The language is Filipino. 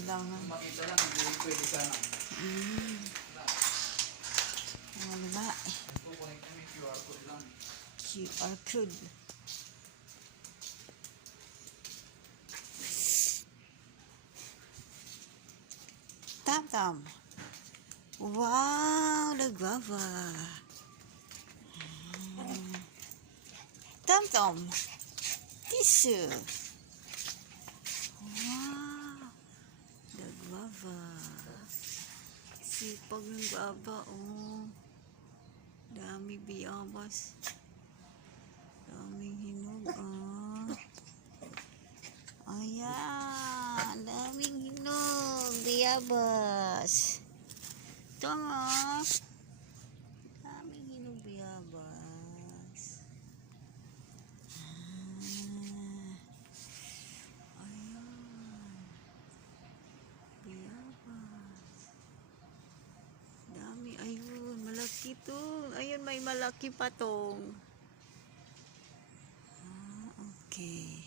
Kailangan. Makita lang, hindi pwede sana. Ano ba? Kukunin kami QR code lang. QR code. Tam-tam. Wow, nagwava. Tam-tam. Tissue. Wow. Nagwava. Sipag ng guava, oh. Dami biyabas. Daming hinog, ah. Ayan. Daming hinog. Biyabas. Ito nga. Daming hinog biyabas. Ayan. Biyabas. Dami. Ayun. Malaki to. Ayun, may malaki pa tong. Okay.